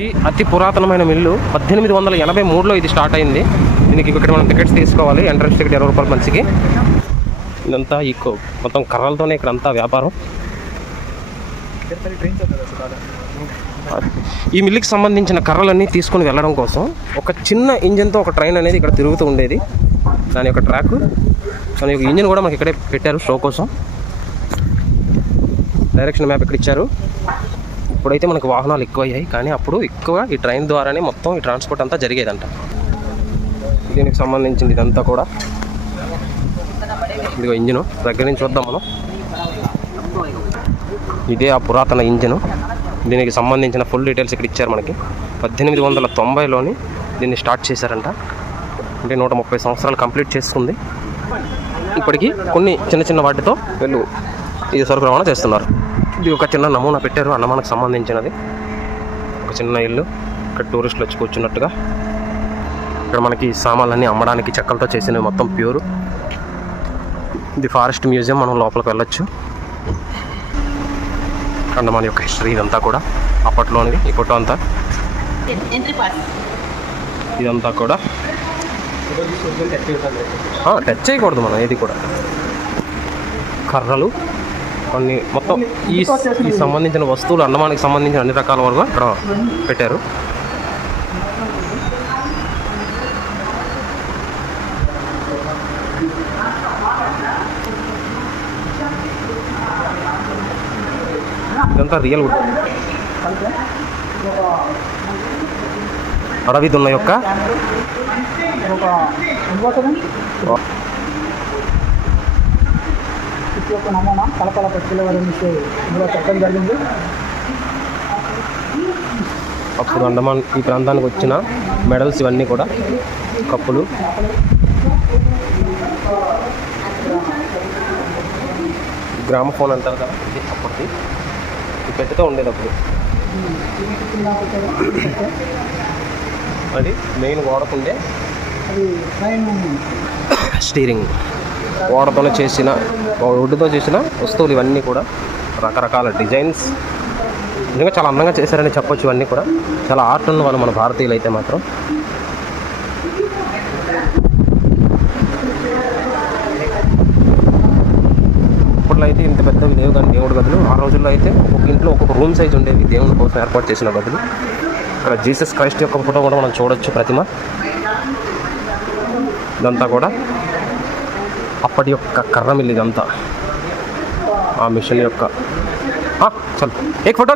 ఈ అతి పురాతనమైన మిల్లు 1883లో ఇది స్టార్ట్ అయింది. దీనికి ఇక్కడ మనం టికెట్స్ తీసుకోవాలి. ఎంట్రన్స్ టికెట్ 20 రూపాయలు మనిషికి. ఇదంతా ఈ మొత్తం కర్రలతోనే ఇక్కడ అంతా వ్యాపారం. ఈ మిల్లుకి సంబంధించిన కర్రలన్నీ తీసుకొని వెళ్ళడం కోసం ఒక చిన్న ఇంజిన్తో ఒక ట్రైన్ అనేది ఇక్కడ తిరుగుతూ ఉండేది. దాని యొక్క ట్రాక్, దాని యొక్క ఇంజిన్ కూడా మనకి ఇక్కడే పెట్టారు షో కోసం. డైరెక్షన్ మ్యాప్ ఇక్కడ ఇచ్చారు. ఇప్పుడైతే మనకు వాహనాలు ఎక్కువ అయ్యాయి, కానీ అప్పుడు ఎక్కువ ఈ ట్రైన్ ద్వారానే మొత్తం ఈ ట్రాన్స్పోర్ట్ అంతా జరిగేదంట. దీనికి సంబంధించింది ఇదంతా కూడా. ఇదిగో ఇంజిన్ దగ్గర నుంచి చూద్దాం మనం. ఇదే ఆ పురాతన ఇంజిన్. దీనికి సంబంధించిన ఫుల్ డీటెయిల్స్ ఇక్కడ ఇచ్చారు మనకి. 1890లోని దీన్ని స్టార్ట్ చేశారంట. అంటే 130 సంవత్సరాలు కంప్లీట్ చేసుకుంది. ఇప్పటికీ కొన్ని చిన్న చిన్న వాటితో వీళ్ళు ఈ సరుకు రవాణా చేస్తున్నారు. ఇది ఒక చిన్న నమూనా పెట్టారు అన్నమానకు సంబంధించినది. ఒక చిన్న ఇల్లు, ఇక్కడ టూరిస్టులు వచ్చి కూర్చున్నట్టుగా. ఇక్కడ మనకి సామాన్లన్నీ అమ్మడానికి చెక్కలతో చేసినవి, మొత్తం ప్యూర్. ఇది ఫారెస్ట్ మ్యూజియం, మనం లోపలికి వెళ్ళొచ్చు. అండమాన్ యొక్క హిస్టరీ ఇదంతా కూడా అప్పట్లోనిది. ఈ ఫోటో అంతా ఇదంతా కూడా టచ్ చేయకూడదు మనం ఏది కూడా. కర్రలు కొన్ని మొత్తం ఈ సంబంధించిన వస్తువులు, అండమానికి సంబంధించిన అన్ని రకాల వరకు ఇక్కడ పెట్టారు. ఇదంతా రియల్ వుడ్. అడవి దున్న యొక్క నమూనా కలపల పెట్టిలో పెట్టడం జరిగింది. అప్పుడు అండమాన్ ఈ ప్రాంతానికి వచ్చిన మెడల్స్ ఇవన్నీ కూడా, కప్పులు. గ్రామఫోన్ అంటారు కదా, ఇది అప్పటికి ఈ పెట్టెతో ఉండేది అప్పుడు. అది మెయిన్ వాడకుండే స్టీరింగ్. ఓడతోనే చేసిన, వుడ్తో చేసిన వస్తువులు ఇవన్నీ కూడా, రకరకాల డిజైన్స్. నిజంగా చాలా అందంగా చేశారని చెప్పొచ్చు. ఇవన్నీ కూడా చాలా ఆర్ట్ ఉన్న వాళ్ళు మన భారతీయులు అయితే మాత్రం. ఇప్పట్లో అయితే ఇంత పెద్దవి లేవు కానీ దేవుడి గదులు. ఆ రోజుల్లో అయితే ఒక ఇంట్లో ఒక్కొక్క రూమ్ సైజ్ ఉండేవి దేవుని కోసం ఏర్పాటు చేసిన గదులు. ఇక్కడ జీసస్ క్రైస్ట్ యొక్క ఫోటో కూడా మనం చూడొచ్చు, ప్రతిమ. ఇదంతా కూడా అప్పటి యొక్క కర్ర మిల్లు. ఇదంతా ఆ మిషన్ యొక్క చలో ఏక ఫోటో